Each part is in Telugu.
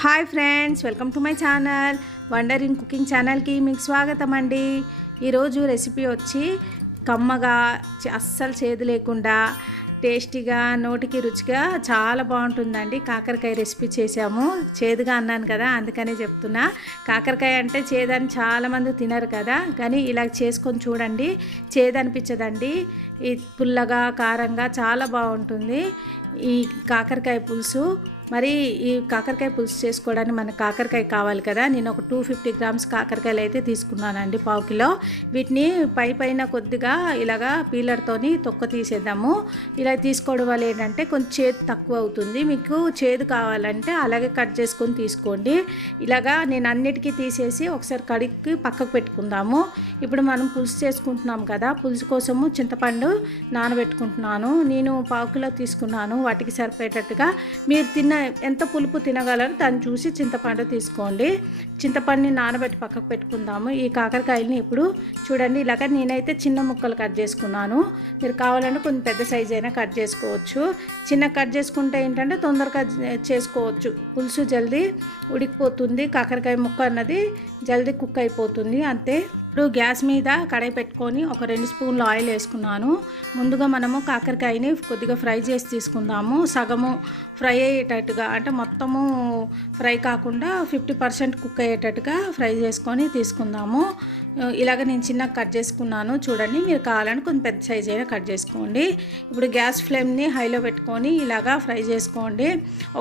Hi friends, welcome to my channel wonder in cooking ఛానల్కి మీకు స్వాగతం అండి. ఈరోజు రెసిపీ వచ్చి కమ్మగా అస్సలు చేదు లేకుండా టేస్టీగా నోటికి రుచిగా చాలా బాగుంటుందండి. కాకరకాయ రెసిపీ చేసాము. చేదుగా అన్నాను కదా, అందుకనే చెప్తున్నా. కాకరకాయ అంటే చేదని చాలామంది తినరు కదా, కానీ ఇలా చేసుకొని చూడండి, చేదు అనిపించదండి. ఈ పుల్లగా కారంగా చాలా బాగుంటుంది ఈ కాకరకాయ పులుసు. మరి ఈ కాకరకాయ పులుసు చేసుకోవడానికి మనకు కాకరకాయ కావాలి కదా. నేను ఒక 250 గ్రామ్స్ కాకరకాయలు అయితే తీసుకున్నానండి, పావు కిలో. వీటిని పైన కొద్దిగా ఇలాగా పీలర్తోని తొక్క తీసేద్దాము. ఇలా తీసుకోవడం వల్ల ఏంటంటే కొంచెం చేదు తక్కువ అవుతుంది. మీకు చేదు కావాలంటే అలాగే కట్ చేసుకొని తీసుకోండి. ఇలాగా నేను అన్నిటికీ తీసేసి ఒకసారి కడిగి పక్కకు పెట్టుకుందాము. ఇప్పుడు మనం పులుసు చేసుకుంటున్నాం కదా, పులుసు కోసము చింతపండు నానబెట్టుకుంటున్నాను. నేను పావు కిలో తీసుకున్నాను, వాటికి సరిపోయేటట్టుగా. మీరు ఎంత పులుపు తినగలరు దాన్ని చూసి చింతపండు తీసుకోండి. చింతపండుని నానబెట్టి పక్కకు పెట్టుకుందాము. ఈ కాకరకాయలని ఇప్పుడు చూడండి, ఇలాగ నేనైతే చిన్న ముక్కలు కట్ చేసుకున్నాను. మీరు కావాలంటే కొంచెం పెద్ద సైజ్ అయినా కట్ చేసుకోవచ్చు. చిన్న కట్ చేసుకుంటే ఏంటంటే తొందరగా చేసుకోవచ్చు, పులుసు జల్దీ ఉడికిపోతుంది. కాకరకాయ ముక్క అన్నది జల్దీ కుక్ అయిపోతుంది, అంతే. ఇప్పుడు గ్యాస్ మీద కడాయి పెట్టుకొని ఒక 2 స్పూన్లు ఆయిల్ వేసుకున్నాను. ముందుగా మనము కాకరకాయని కొద్దిగా ఫ్రై చేసి తీసుకుందాము. సగము ఫ్రై అయ్యేటట్టుగా, అంటే మొత్తము ఫ్రై కాకుండా 50% కుక్ అయ్యేటట్టుగా ఫ్రై చేసుకొని తీసుకుందాము. ఇలాగ నేను చిన్నగా కట్ చేసుకున్నాను. చూడండి, మీరు కావాలని కొంచెం పెద్ద సైజ్ అయినా కట్ చేసుకోండి. ఇప్పుడు గ్యాస్ ఫ్లేమ్ని హైలో పెట్టుకొని ఇలాగా ఫ్రై చేసుకోండి.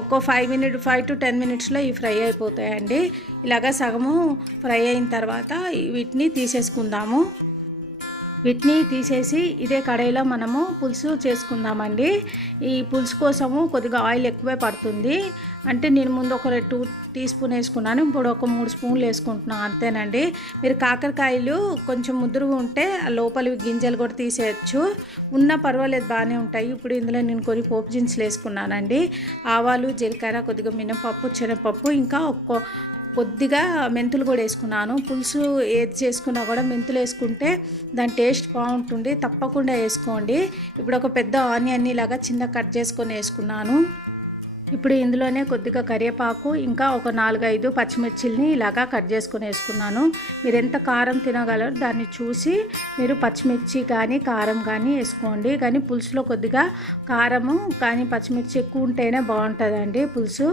ఒక్కో 5 to 10 మినిట్స్లో ఇవి ఫ్రై అయిపోతాయండి. ఇలాగ సగము ఫ్రై అయిన తర్వాత వీటిని తీసేసుకుందాము. వీటిని తీసేసి ఇదే కడాయిలో మనము పులుసు చేసుకుందామండి. ఈ పులుసు కోసము కొద్దిగా ఆయిల్ ఎక్కువే పడుతుంది. అంటే నేను ముందు ఒక 2 టీ స్పూన్ వేసుకున్నాను, ఇప్పుడు ఒక 3 స్పూన్లు వేసుకుంటున్నాను, అంతేనండి. మీరు కాకరకాయలు కొంచెం ముదురుగా ఉంటే లోపలి గింజలు కూడా తీసేయచ్చు, ఉన్నా పర్వాలేదు, బాగానే ఉంటాయి. ఇప్పుడు ఇందులో నేను కొన్ని పోపు దినుసులు వేసుకున్నానండి. ఆవాలు, జీలకర్ర, కొద్దిగా మినపప్పు, శనగపప్పు, ఇంకా కొద్దిగా మెంతులు కూడా వేసుకున్నాను. పులుసు ఏది చేసుకున్నా కూడా మెంతులు వేసుకుంటే దాని టేస్ట్ బాగుంటుంది, తప్పకుండా వేసుకోండి. ఇప్పుడు ఒక పెద్ద ఆనియన్ని ఇలాగా చిన్న కట్ చేసుకొని వేసుకున్నాను. ఇప్పుడు ఇందులోనే కొద్దిగా కరివేపాకు, ఇంకా ఒక 4-5 పచ్చిమిర్చిల్ని ఇలాగా కట్ చేసుకొని వేసుకున్నాను. మీరు ఎంత కారం తినగలరు దాన్ని చూసి మీరు పచ్చిమిర్చి కానీ కారం కానీ వేసుకోండి. కానీ పులుసులో కొద్దిగా కారము కానీ పచ్చిమిర్చి ఎక్కువ ఉంటేనే బాగుంటుందండి పులుసు.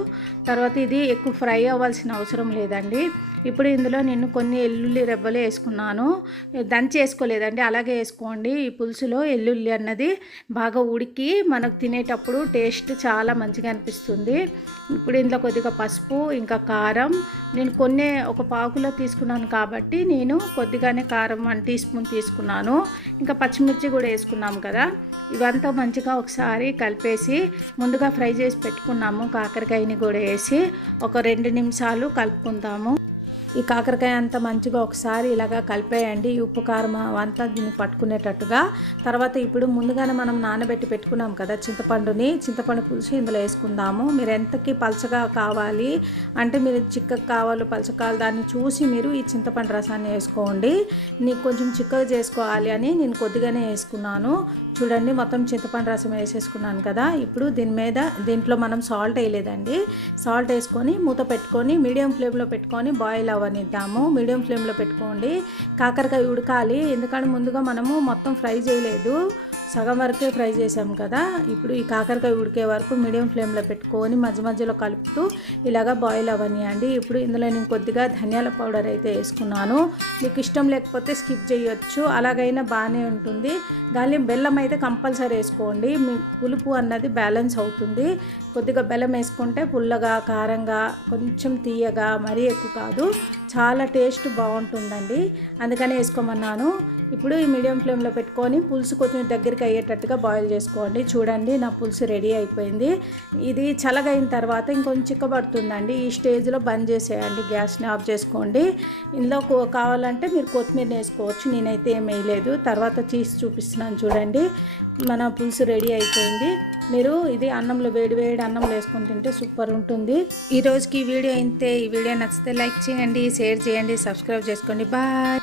తర్వాత ఇది ఎక్కువ ఫ్రై అవ్వాల్సిన అవసరం లేదండి. ఇప్పుడు ఇందులో నేను కొన్ని ఎల్లుల్లి రెబ్బలు వేసుకున్నాను. దంచి వేసుకోలేదండి, అలాగే వేసుకోండి. ఈ పులుసులో ఎల్లుల్లి అన్నది బాగా ఉడికి మనకు తినేటప్పుడు టేస్ట్ చాలా మంచిగా అనిపిస్తుంది. ఇప్పుడు ఇందులో కొద్దిగా పసుపు, ఇంకా కారం. నేను ఒక పావు కిలో తీసుకున్నాను కాబట్టి నేను కొద్దిగానే కారం 1 టీ స్పూన్ తీసుకున్నాను. ఇంకా పచ్చిమిర్చి కూడా వేసుకున్నాము కదా. ఇవంతా మంచిగా ఒకసారి కలిపేసి ముందుగా ఫ్రై చేసి పెట్టుకున్నాము కాకరకాయని కూడా వేసి ఒక 2 నిమిషాలు కలుపుకుందాము. ఈ కాకరకాయ అంతా మంచిగా ఒకసారి ఇలాగా కలిపేయండి, ఉప్పు కారం అంతా దీన్ని పట్టుకునేటట్టుగా. తర్వాత ఇప్పుడు ముందుగానే మనం నానబెట్టి పెట్టుకున్నాం కదా చింతపండు పులుసు ఇందులో వేసుకుందాము. మీరు ఎంతకి పలచగా కావాలి అంటే మీరు చిక్కగా కావాలి పలచగా కావాలి దాన్ని చూసి మీరు ఈ చింతపండు రసాన్ని వేసుకోండి. నీకు కొంచెం చిక్కగా చేసుకోవాలి అని నేను కొద్దిగానే వేసుకున్నాను. చూడండి, మొత్తం చింతపండు రసం వేసేసుకున్నాను కదా. ఇప్పుడు దీంట్లో మనం సాల్ట్ వేయలేదండి. సాల్ట్ వేసుకొని మూత పెట్టుకొని మీడియం ఫ్లేమ్లో పెట్టుకొని బాయిల్ అవనిద్దాము. మీడియం ఫ్లేమ్లో పెట్టుకోండి. కాకరకాయ ఉడకాలి, ఎందుకంటే ముందుగా మనము మొత్తం ఫ్రై చేయలేదు, సగం వరకే ఫ్రై చేసాము కదా. ఇప్పుడు ఈ కాకరకాయ ఉడికే వరకు మీడియం ఫ్లేమ్లో పెట్టుకొని మధ్య మధ్యలో కలుపుతూ ఇలాగా బాయిల్ అవ్వనియండి. ఇప్పుడు ఇందులో నేను కొద్దిగా ధనియాల పౌడర్ అయితే వేసుకున్నాను. మీకు ఇష్టం లేకపోతే స్కిప్ చేయొచ్చు, అలాగైనా బాగానే ఉంటుంది. కానీ బెల్లం అయితే కంపల్సరీ వేసుకోండి, మీ పులుపు అన్నది బ్యాలెన్స్ అవుతుంది. కొద్దిగా బెల్లం వేసుకుంటే పుల్లగా కారంగా కొంచెం తీయగా, మరీ ఎక్కువ కాదు, చాలా టేస్ట్ బాగుంటుందండి, అందుకని వేసుకోమన్నాను. ఇప్పుడు ఈ మీడియం ఫ్లేమ్లో పెట్టుకొని పులుసు కొంచెం దగ్గరికి అయ్యేటట్టుగా బాయిల్ చేసుకోండి. చూడండి, నా పులుసు రెడీ అయిపోయింది. ఇది చల్లగైన తర్వాత ఇంకొంచెం చిక్కబడుతుందండి. ఈ స్టేజ్లో బంద్ చేసేయండి, గ్యాస్ని ఆఫ్ చేసుకోండి. ఇందులో కావాలంటే మీరు కొత్తిమీర వేసుకోవచ్చు, నేనైతే ఏం వేయలేదు. తర్వాత చేసి చూపిస్తున్నాను చూడండి, మన పులుసు రెడీ అయిపోయింది. మీరు ఇది అన్నంలో వేడి అన్నంలో వేసుకొని తింటే సూపర్ ఉంటుంది. ఈ రోజుకి ఈ వీడియో అయితే, ఈ వీడియో నచ్చితే లైక్ చేయండి, షేర్ చేయండి, సబ్స్క్రైబ్ చేసుకోండి. బాయ్.